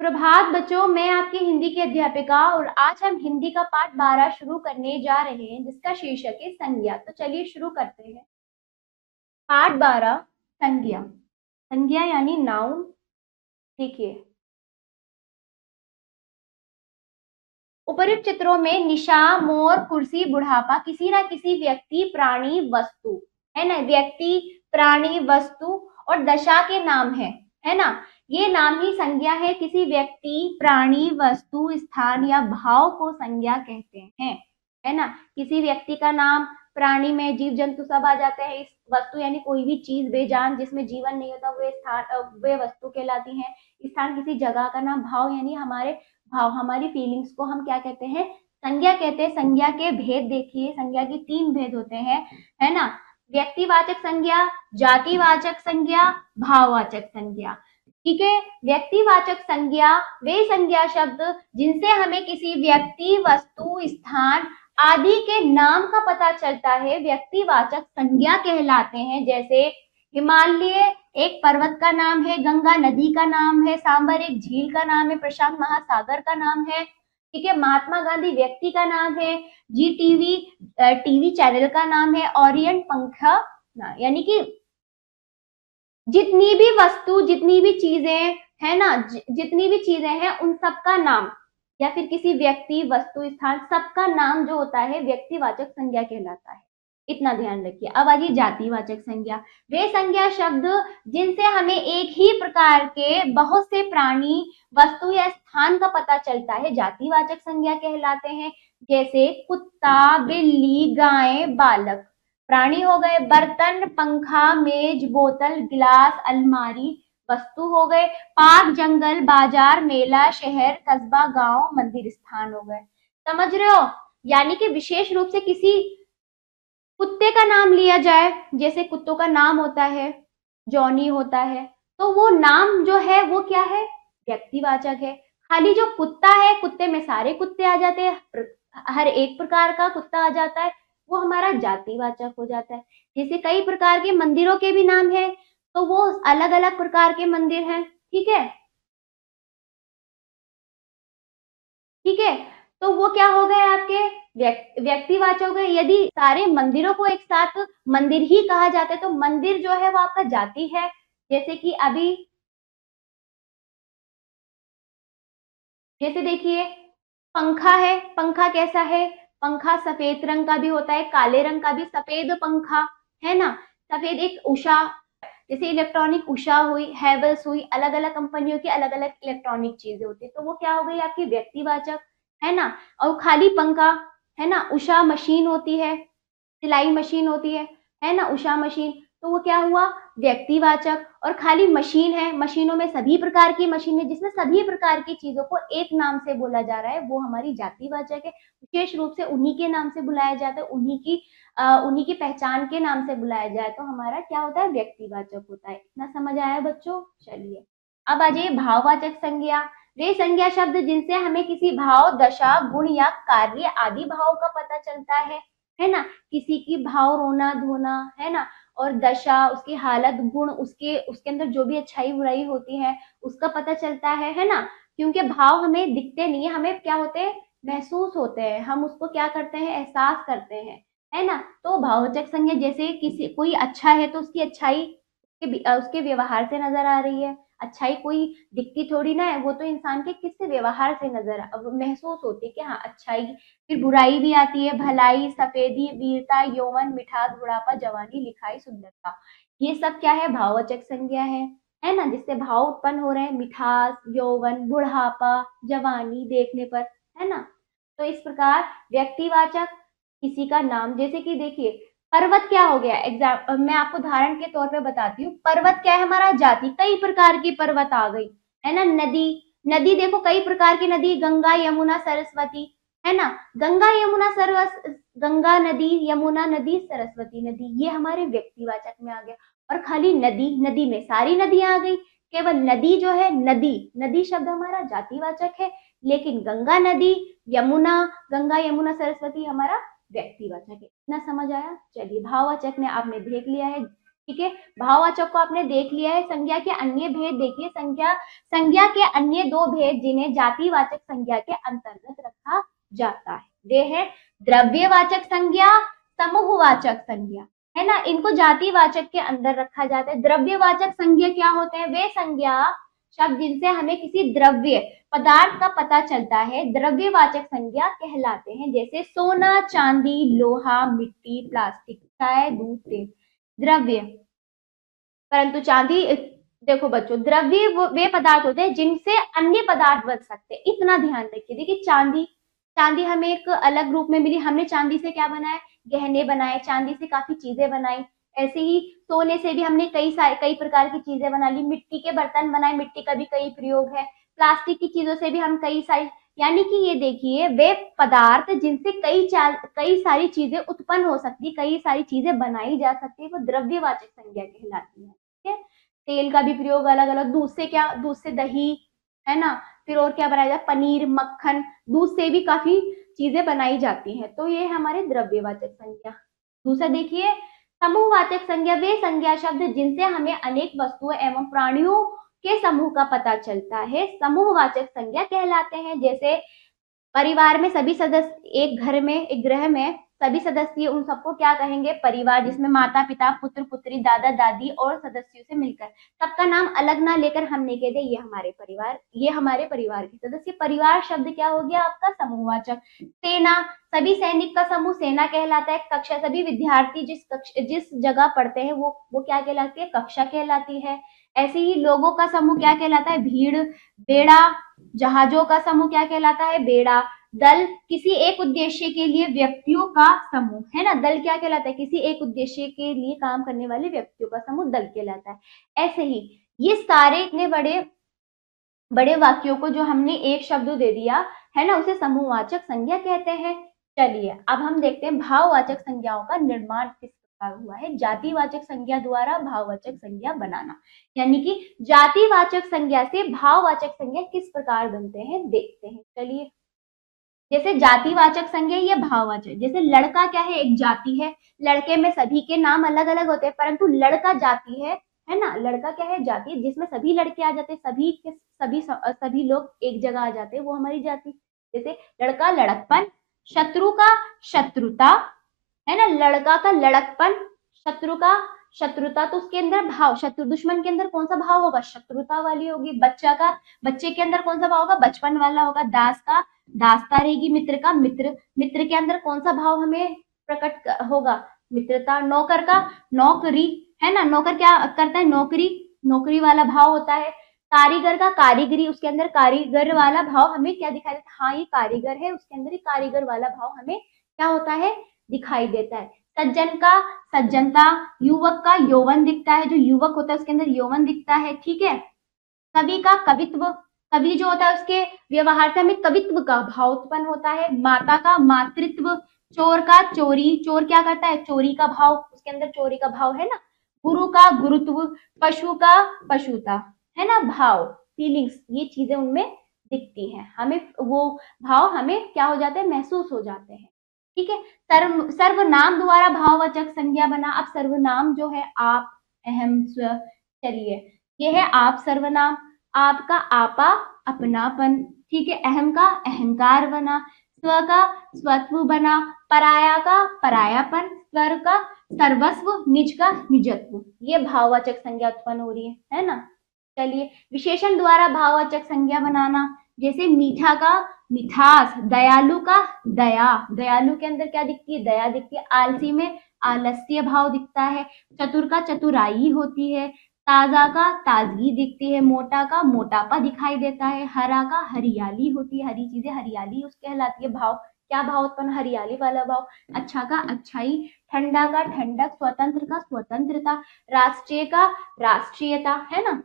प्रभात बच्चों, मैं आपकी हिंदी की अध्यापिका और आज हम हिंदी का पाठ 12 शुरू करने जा रहे हैं जिसका शीर्षक है संज्ञा। तो चलिए शुरू करते हैं। पाठ 12 संज्ञा। संज्ञा यानी नाउन। देखिए, उपयुक्त चित्रों में निशा, मोर, कुर्सी, बुढ़ापा किसी ना किसी व्यक्ति, प्राणी, वस्तु है ना। व्यक्ति, प्राणी, वस्तु और दशा के नाम है ना। ये नाम ही संज्ञा है। किसी व्यक्ति, प्राणी, वस्तु, स्थान या भाव को संज्ञा कहते हैं, है ना। किसी व्यक्ति का नाम, प्राणी में जीव जंतु सब आ जाते हैं। इस वस्तु यानी कोई भी चीज बेजान जिसमें जीवन नहीं होता वे स्थान वे वस्तु कहलाती है। स्थान किसी जगह का नाम। भाव यानी हमारे भाव, हमारी फीलिंग्स को हम क्या कहते हैं, संज्ञा कहते हैं। संज्ञा के भेद देखिए, संज्ञा के 3 भेद होते हैं, है ना। व्यक्तिवाचक संज्ञा, जातिवाचक संज्ञा, भाववाचक संज्ञा। ठीक है। व्यक्तिवाचक संज्ञा वे संज्ञा शब्द जिनसे हमें किसी व्यक्ति, वस्तु, स्थान आदि के नाम का पता चलता है, व्यक्तिवाचक संज्ञा कहलाते हैं। जैसे हिमालय एक पर्वत का नाम है, गंगा नदी का नाम है, सांबर एक झील का नाम है, प्रशांत महासागर का नाम है। ठीक है। महात्मा गांधी व्यक्ति का नाम है, जी टीवी टीवी चैनल का नाम है, ओरिएंट पंखा यानी कि जितनी भी वस्तु, जितनी भी चीजें है ना, जितनी भी चीजें हैं उन सबका नाम या फिर किसी व्यक्ति, वस्तु, स्थान सबका नाम जो होता है व्यक्तिवाचक संज्ञा कहलाता है। इतना ध्यान रखिए। अब आइए जातिवाचक संज्ञा। वे संज्ञा शब्द जिनसे हमें एक ही प्रकार के बहुत से प्राणी, वस्तु या स्थान का पता चलता है, जातिवाचक संज्ञा कहलाते हैं। जैसे कुत्ता, बिल्ली, गाय, बालक। प्राणी हो गए बर्तन, पंखा, मेज, बोतल, गिलास, अलमारी। वस्तु हो गए पार्क, जंगल, बाजार, मेला, शहर, कस्बा, गांव, मंदिर, स्थान हो गए। समझ रहे हो। यानी कि विशेष रूप से किसी कुत्ते का नाम लिया जाए, जैसे कुत्तों का नाम होता है, जॉनी होता है, तो वो नाम जो है वो क्या है, व्यक्तिवाचक है। खाली जो कुत्ता है, कुत्ते में सारे कुत्ते आ जाते हैं, हर एक प्रकार का कुत्ता आ जाता है, वो हमारा जातिवाचक हो जाता है। जैसे कई प्रकार के मंदिरों के भी नाम है, तो वो अलग अलग प्रकार के मंदिर हैं। ठीक है। ठीक है। तो वो क्या हो गए आपके व्यक्तिवाचक हो गए। यदि सारे मंदिरों को एक साथ मंदिर ही कहा जाता है तो मंदिर जो है वो आपका जाति है। जैसे कि अभी, जैसे देखिए पंखा है, पंखा कैसा है, पंखा सफेद रंग का भी होता है, काले रंग का भी, सफेद पंखा है ना। सफेद एक उषा, जैसे इलेक्ट्रॉनिक उषा हुई, हैवेल्स हुई, अलग अलग कंपनियों की अलग अलग इलेक्ट्रॉनिक चीजें होती है, तो वो क्या हो गई आपकी व्यक्तिवाचक, है ना। और खाली पंखा है ना, उषा मशीन होती है, सिलाई मशीन होती है ना, उषा मशीन, तो वो क्या हुआ व्यक्तिवाचक। और खाली मशीन है, मशीनों में सभी प्रकार की मशीन है जिसमें सभी प्रकार की चीजों को एक नाम से बोला जा रहा है, वो हमारी जातिवाचक है। विशेष रूप से उन्हीं के नाम से बुलाया जाता है, उन्हीं की पहचान के नाम से बुलाया जाए तो हमारा क्या होता है, व्यक्तिवाचक होता है। इतना समझ आया बच्चों। चलिए अब आ जाइए भाववाचक संज्ञा। वे संज्ञा शब्द जिनसे हमें किसी भाव, दशा, गुण या कार्य आदि भाव का पता चलता है ना। किसी की भाव, रोना धोना, है ना, और दशा उसकी हालत, गुण उसके उसके अंदर जो भी अच्छाई बुराई होती है उसका पता चलता है ना। क्योंकि भाव हमें दिखते नहीं है, हमें क्या होते हैं, महसूस होते हैं, हम उसको क्या करते हैं, एहसास करते हैं, है ना। तो भाववाचक संज्ञा जैसे किसी कोई अच्छा है तो उसकी अच्छाई उसके व्यवहार से नजर आ रही है। अच्छाई कोई दिखती थोड़ी ना है, वो तो इंसान के किस व्यवहार से नजर महसूस होती है कि हाँ अच्छाई। फिर बुराई भी आती है, भलाई, सफेदी, वीरता, यौवन, मिठास, बुढ़ापा, जवानी, लिखाई, सुंदरता। ये सब क्या है, भाववाचक संज्ञा है ना, जिससे भाव उत्पन्न हो रहे हैं, मिठास, यौवन, बुढ़ापा, जवानी देखने पर, है ना। तो इस प्रकार व्यक्तिवाचक किसी का नाम, जैसे कि देखिए पर्वत क्या हो गया, मैं आपको उदाहरण के तौर पे बताती हूँ। पर्वत क्या है, हमारा जाति, कई प्रकार की पर्वत आ गई, है ना। नदी, नदी देखो कई प्रकार की नदी, गंगा, यमुना, सरस्वती, है ना। गंगा, यमुना, गंगा नदी, यमुना नदी, सरस्वती नदी, ये हमारे व्यक्तिवाचक में आ गया। और खाली नदी, नदी में सारी नदियां आ गई। केवल नदी जो है, नदी, नदी शब्द हमारा जातिवाचक है, लेकिन गंगा नदी, यमुना, गंगा, यमुना, सरस्वती हमारा व्यक्तिवाचक है। इतना समझ आया। चलिए भाववाचक ने आपने देख लिया है, ठीक है, भाववाचक को आपने देख लिया है। संज्ञा के अन्य भेद देखिए, संज्ञा के अन्य दो भेद जिन्हें जातिवाचक संज्ञा के अंतर्गत रखा जाता है, वे है द्रव्यवाचक संज्ञा, समूहवाचक संज्ञा, है ना। इनको जातिवाचक के अंदर रखा जाता है। द्रव्यवाचक संज्ञा क्या होते हैं? वे संज्ञा शब्द जिनसे हमें किसी द्रव्य पदार्थ का पता चलता है, द्रव्यवाचक संज्ञा कहलाते हैं। जैसे सोना, चांदी, लोहा, मिट्टी, प्लास्टिक, चाय, दूध, तेल, द्रव्य। परंतु चांदी, देखो बच्चों, द्रव्य वे पदार्थ होते हैं जिनसे अन्य पदार्थ बन सकते हैं, इतना ध्यान रखिए। देखिए चांदी, चांदी हमें एक अलग रूप में मिली, हमने चांदी से क्या बनाया? गहने बनाए, चांदी से काफी चीजें बनाई। ऐसे ही सोने से भी हमने कई प्रकार की चीजें बना ली, मिट्टी के बर्तन बनाए, मिट्टी का भी कई प्रयोग है। प्लास्टिक की चीजों से भी हम कई सारी, यानी कि ये देखिए वे पदार्थ जिनसे कई सारी चीजें उत्पन्न हो सकती, कई सारी चीजें बनाई जा सकती है, वो द्रव्यवाचक संज्ञा कहलाती है। ठीक है, तेल का भी प्रयोग अलग अलग, दूध से क्या? दूध से दही, है ना। फिर और क्या बनाया जाए? पनीर, मक्खन, दूध से भी काफी चीजें बनाई जाती हैं। तो ये हमारे द्रव्यवाचक संज्ञा। दूसरा देखिए, समूहवाचक संज्ञा वे संज्ञा शब्द जिनसे हमें अनेक वस्तुओं एवं प्राणियों के समूह का पता चलता है, समूहवाचक संज्ञा कहलाते हैं। जैसे परिवार में सभी सदस्य, एक घर में, एक गृह में सभी सदस्य, उन सबको क्या कहेंगे? परिवार, जिसमें माता पिता, पुत्र पुत्री, दादा दादी और सदस्यों से मिलकर, सबका नाम अलग ना लेकर हमने कह दिया ये हमारे परिवार, ये हमारे परिवार के सदस्य। परिवार शब्द क्या हो गया आपका? समूहवाचक। सेना, सभी सैनिक का समूह सेना कहलाता है। कक्षा, सभी विद्यार्थी जिस जगह पढ़ते हैं वो क्या कहलाती है? कक्षा कहलाती है। ऐसे ही लोगों का समूह क्या कहलाता है? भीड़। बेड़ा, जहाजों का समूह क्या कहलाता है? बेड़ा। दल, किसी एक उद्देश्य के लिए व्यक्तियों का समूह, है ना। दल क्या कहलाता है? किसी एक उद्देश्य के लिए काम करने वाले व्यक्तियों का समूह दल कहलाता है। ऐसे ही ये सारे इतने बड़े बड़े वाक्यों को जो हमने एक शब्द दे दिया, है ना, उसे समूहवाचक संज्ञा कहते हैं। चलिए अब हम देखते हैं भाववाचक संज्ञाओं का निर्माण किस प्रकार हुआ है। जातिवाचक संज्ञा द्वारा भाववाचक संज्ञा बनाना, यानी कि जातिवाचक संज्ञा से भाववाचक संज्ञा किस प्रकार बनते हैं, देखते हैं। चलिए, जैसे जातिवाचक संज्ञा या भाववाचक, जैसे लड़का क्या है? एक जाति है। लड़के में सभी के नाम अलग अलग होते हैं, परंतु लड़का जाति है ना। लड़का क्या है? जाति, जिसमें सभी लड़के आ जाते हैं, सभी लोग एक जगह आ जाते हैं, वो हमारी जाति। जैसे लड़का लड़कपन, शत्रु का शत्रुता, है ना। लड़का का लड़कपन, शत्रु का शत्रुता, तो उसके अंदर भाव, शत्रु दुश्मन के अंदर कौन सा भाव होगा? शत्रुता वाली होगी। बच्चे के अंदर कौन सा भाव होगा? बचपन वाला होगा। दास का दासता रहेगी। मित्र का मित्र के अंदर कौन सा भाव हमें प्रकट होगा? मित्रता। नौकर का नौकरी, है ना। नौकर क्या करता है? नौकरी वाला भाव होता है। कारीगर का कारीगरी, उसके अंदर कारीगर वाला भाव हमें क्या दिखाई देता है? हाँ ये कारीगर है, उसके अंदर ही कारीगर वाला भाव हमें क्या होता है? दिखाई देता है। सज्जन का सज्जनता, युवक का यौवन दिखता है, जो युवक होता है उसके अंदर यौवन दिखता है। ठीक है, कवि का कवित्व, कवि जो होता है उसके व्यवहार से हमें कवित्व का भाव उत्पन्न होता है। माता का मातृत्व, चोर का चोरी, चोर क्या करता है? चोरी का भाव, उसके अंदर चोरी का भाव है ना। गुरु का गुरुत्व, पशु का पशुता, है ना। भाव, फीलिंग्स, ये चीजें उनमें दिखती हैं, हमें वो भाव हमें क्या हो जाते हैं? महसूस हो जाते हैं। ठीक है, सर्वनाम द्वारा भाववाचक संज्ञा बना। अब सर्वनाम जो है आप, अहम, स्व, चलिए ये है आप सर्वनाम। आपका आपा, अपनापन। ठीक है, अहम का अहंकार बना। स्व का स्वत्व बना। पराया का परायापन। स्वर का सर्वस्व, निज का निजत्व। ये भाववाचक संज्ञा उत्पन्न हो रही है ना। चलिए, विशेषण द्वारा भाववाचक संज्ञा बनाना। जैसे मीठा का मिठास, दयालु का दया, दयालु के अंदर क्या दिखती है? दया दिखती है। आलसी में आलस्य भाव दिखता है। चतुर का चतुराई होती है। ताजा का ताजगी दिखती है। मोटा का मोटापा दिखाई देता है। हरा का हरियाली होती है, हरी चीजें हरियाली उस कहलाती है। भाव, क्या भाव उत्पन्न? हरियाली वाला भाव। अच्छा का अच्छाई, ठंडा का ठंडक, स्वतंत्र का स्वतंत्रता, राष्ट्रीय का राष्ट्रीयता, है ना।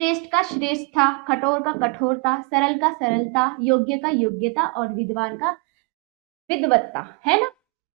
श्रेष्ठ का श्रेष्ठता, कठोर का कठोरता, सरल का सरलता, योग्य का योग्यता और विद्वान का विद्वत्ता, है ना।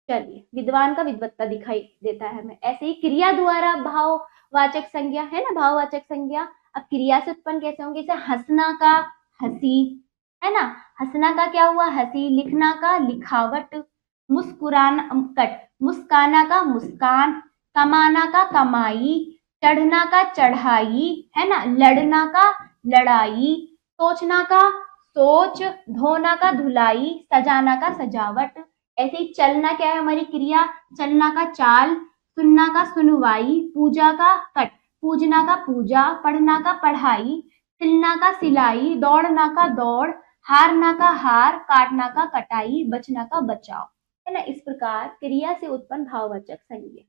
चलिए, विद्वान का विद्वत्ता दिखाई देता है हमें। ऐसे ही क्रिया द्वारा भाववाचक संज्ञा, है ना, भाववाचक संज्ञा। अब क्रिया से उत्पन्न कैसे होंगे? जैसे हंसना का हंसी, है ना। हंसना का क्या हुआ? हंसी। लिखना का लिखावट। मुस्कुराना, कट, मुस्काना का मुस्कान। कमाना का कमाई, चढ़ना का चढ़ाई, है ना, लड़ना का लड़ाई, सोचना का सोच, धोना का धुलाई, सजाना का सजावट। ऐसे ही चलना क्या है हमारी क्रिया, चलना का चाल, सुनना का सुनवाई, पूजा का कट, पूजना का पूजा, पढ़ना का पढ़ाई, सिलना का सिलाई, दौड़ना का दौड़, हारना का हार, काटना का कटाई, बचना का बचाव, है ना। इस प्रकार क्रिया से उत्पन्न भाववाचक संज्ञा।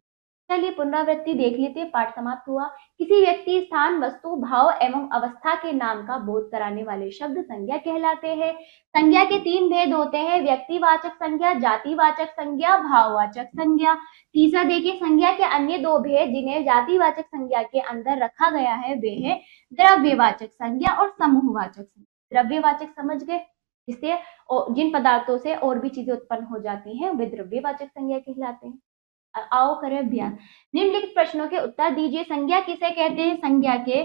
चलिए पुनरावृत्ति देख लेते हैं, पाठ समाप्त हुआ। किसी व्यक्ति, स्थान, वस्तु, भाव एवं अवस्था के नाम का बोध कराने वाले शब्द संज्ञा कहलाते हैं। संज्ञा के तीन भेद होते हैं, व्यक्तिवाचक संज्ञा, जातिवाचक संज्ञा, भाववाचक संज्ञा। तीसरा देखिए, संज्ञा के अन्य दो भेद जिन्हें जातिवाचक संज्ञा के अंदर रखा गया है वे है द्रव्यवाचक संज्ञा और समूहवाचक संज्ञा। द्रव्यवाचक समझ गए, जिससे जिन पदार्थों से और भी चीजें उत्पन्न हो जाती हैं वे द्रव्यवाचक संज्ञा कहलाते हैं। आओ करें अभ्यास। निम्नलिखित प्रश्नों के उत्तर दीजिए। संज्ञा किसे कहते हैं, संज्ञा के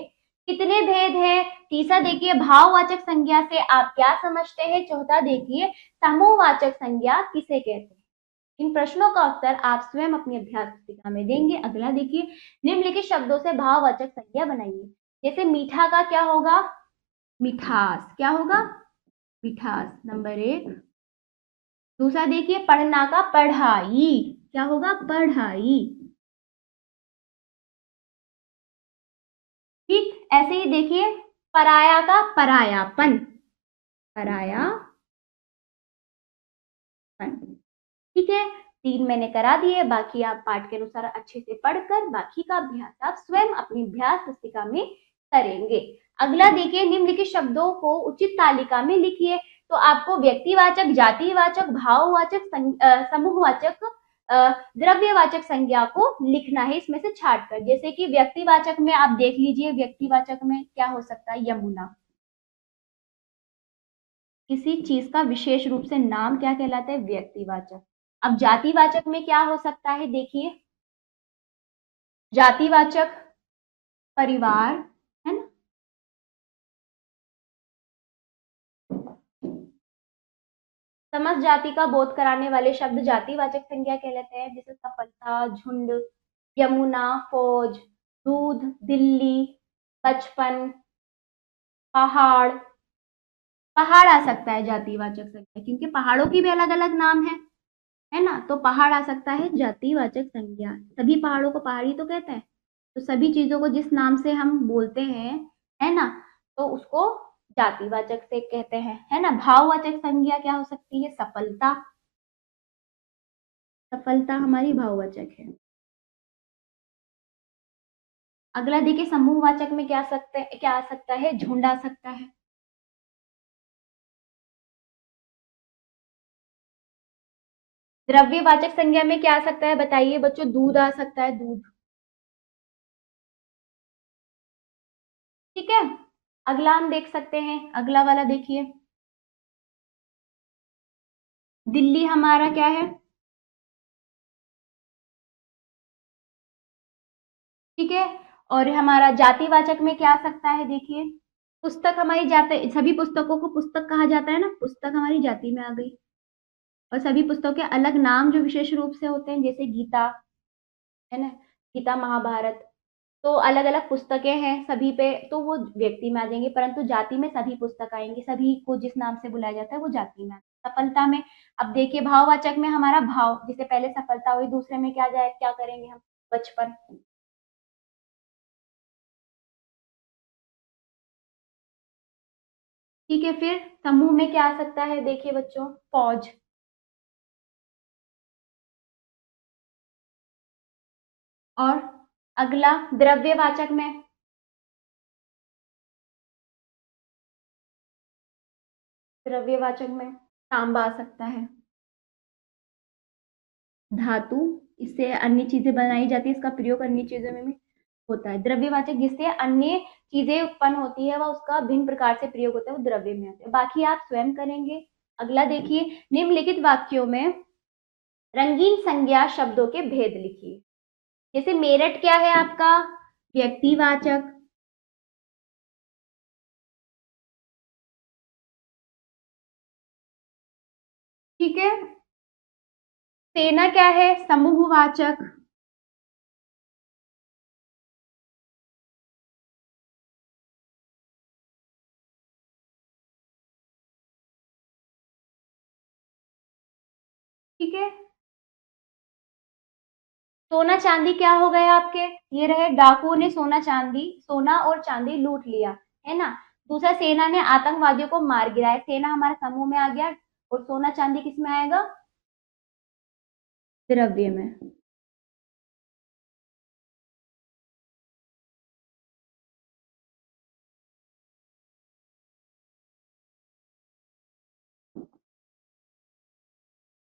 कितने भेद हैं। तीसरा देखिए, भाववाचक संज्ञा से आप क्या समझते हैं। चौथा देखिए, समूहवाचक संज्ञा किसे कहते हैं। इन प्रश्नों का उत्तर आप स्वयं अपनी अभ्यास पुस्तिका में देंगे। अगला देखिए, निम्नलिखित शब्दों से भाववाचक संज्ञा बनाइए। जैसे मीठा का क्या होगा, मिठास, क्या होगा, मिठास, नंबर 1। दूसरा देखिए, पढ़ना का पढ़ाई, क्या होगा, पढ़ाई। ठीक, ऐसे ही देखिए, पराया का परायापन, परायापन। ठीक है, 3 मैंने करा दिए, बाकी आप पाठ के अनुसार अच्छे से पढ़कर बाकी का अभ्यास आप स्वयं अपनी अभ्यास पुस्तिका में करेंगे। अगला देखिए, निम्नलिखित शब्दों को उचित तालिका में लिखिए। तो आपको व्यक्तिवाचक, जातिवाचक, भाववाचक, समूहवाचक, द्रव्यवाचक संज्ञा को लिखना है इसमें से छांटकर। जैसे कि व्यक्तिवाचक में आप देख लीजिए, व्यक्तिवाचक में क्या हो सकता है, यमुना। किसी चीज का विशेष रूप से नाम क्या कहलाता है, व्यक्तिवाचक। अब जातिवाचक में क्या हो सकता है, देखिए, जातिवाचक परिवार, है ना। समस्त जाति का बोध कराने वाले शब्द जातिवाचक संज्ञा कहलाते हैं, जैसे सफलता, झुंड, यमुना, फौज, दूध, दिल्ली, बचपन, पहाड़। पहाड़ आ सकता है जातिवाचक संज्ञा, क्योंकि पहाड़ों की भी अलग अलग नाम है ना। तो पहाड़ आ सकता है जातिवाचक संज्ञा। सभी पहाड़ों को पहाड़ी तो कहते हैं, तो सभी चीजों को जिस नाम से हम बोलते हैं, है ना, तो उसको जातिवाचक से कहते हैं, है ना। भाववाचक संज्ञा क्या हो सकती है, सफलता, सफलता हमारी भाववाचक है। अगला देखिए, समूहवाचक में क्या आ सकता है, झुंड आ सकता है। द्रव्यवाचक संज्ञा में क्या आ सकता है, बताइए बच्चों, दूध आ सकता है, दूध। ठीक है, अगला हम देख सकते हैं, अगला वाला देखिए, दिल्ली हमारा क्या है, ठीक है। और हमारा जातिवाचक में क्या आ सकता है, देखिए, पुस्तक हमारी जाति, सभी पुस्तकों को पुस्तक कहा जाता है ना, पुस्तक हमारी जाति में आ गई। और सभी पुस्तकों के अलग नाम जो विशेष रूप से होते हैं, जैसे गीता, है ना, गीता, महाभारत, तो अलग अलग पुस्तकें हैं सभी पे, तो वो व्यक्ति में आ जाएंगे, परंतु जाति में सभी पुस्तक आएंगे, सभी को जिस नाम से बुलाया जाता है वो जाति में। सफलता में, अब देखिए, भाववाचक में हमारा भाव, जिसे पहले सफलता हुई, दूसरे में क्या जाए, क्या करेंगे हम, बचपन। ठीक है, फिर समूह में क्या आ सकता है, देखिए बच्चों, फौज। और अगला द्रव्यवाचक में, द्रव्यवाचक में तांबा आ सकता है, धातु, इससे अन्य चीजें बनाई जाती है, इसका प्रयोग अन्य चीजों में भी होता है। द्रव्यवाचक जिससे अन्य चीजें उत्पन्न होती है, वह उसका भिन्न प्रकार से प्रयोग होता है, वो द्रव्य में होता है। बाकी आप स्वयं करेंगे। अगला देखिए, निम्नलिखित वाक्यों में रंगीन संज्ञा शब्दों के भेद लिखिए। जैसे मेरठ क्या है आपका, व्यक्तिवाचक, ठीक है। सेना क्या है, समूहवाचक, ठीक है। सोना चांदी क्या हो गए आपके, ये रहे डाकुओं ने सोना और चांदी लूट लिया, है ना। दूसरा, सेना ने आतंकवादियों को मार गिराया, सेना हमारे समूह में आ गया, और सोना चांदी किस में आएगा, द्रव्य में।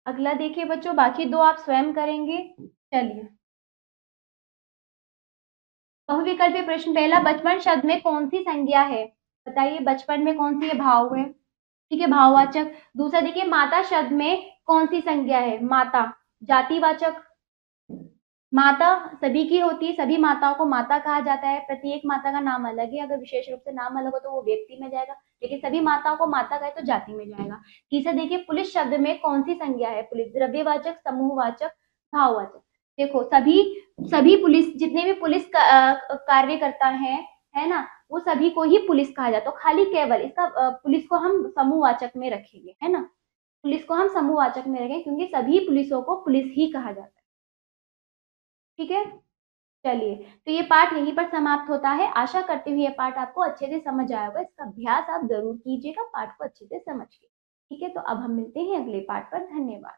अगला देखिए बच्चों, बाकी दो आप स्वयं करेंगे। चलिए, बहुविकल्पीय प्रश्न पहला, बचपन शब्द में कौन सी संज्ञा है, बताइए बचपन में कौन सी है, भाव है, ठीक है, भाववाचक। दूसरा देखिए, माता शब्द में कौन सी संज्ञा है, माता, जातिवाचक। माता सभी की होती है, सभी माताओं को माता कहा जाता है, प्रत्येक माता का नाम अलग है, अगर विशेष रूप से नाम अलग हो तो वो व्यक्ति में जाएगा, लेकिन सभी माताओं को माता कहे तो जाति में जाएगा। तीसरा देखिए, पुलिस शब्द में कौन सी संज्ञा है, पुलिस द्रव्यवाचक, समूहवाचक, भाववाचक। देखो, सभी सभी पुलिस, जितने भी पुलिस कार्यकर्ता है ना, वो सभी को ही पुलिस कहा जाता है, तो खाली केवल इसका पुलिस को हम समूहवाचक में रखेंगे, है ना, पुलिस को हम समूहवाचक में रखेंगे, क्योंकि सभी पुलिसों को पुलिस ही कहा जाता है, ठीक है। चलिए, तो ये पाठ यहीं पर समाप्त होता है। आशा करती हूँ ये पाठ आपको अच्छे से समझ आया होगा, इसका अभ्यास आप जरूर कीजिएगा पाठ को अच्छे से समझ के, ठीक है। तो अब हम मिलते हैं अगले पाठ पर, धन्यवाद।